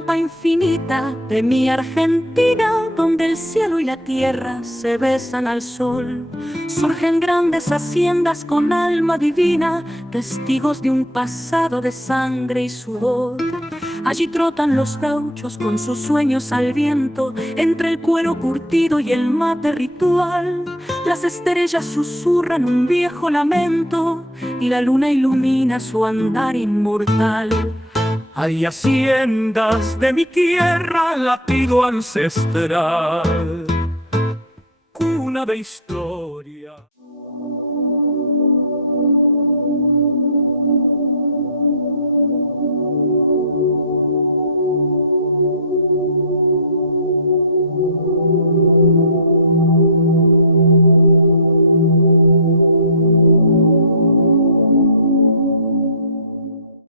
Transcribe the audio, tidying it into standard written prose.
pampa infinita de mi Argentina, donde el cielo y la tierra se besan al sol. Surgen grandes haciendas con alma divina, testigos de un pasado de sangre y sudor. Allí trotan los gauchos con sus sueños al viento, entre el cuero curtido y el mate ritual. Las estrellas susurran un viejo lamento y la luna ilumina su andar inmortal. Hay haciendas de mi tierra, latido ancestral, cuna de historia.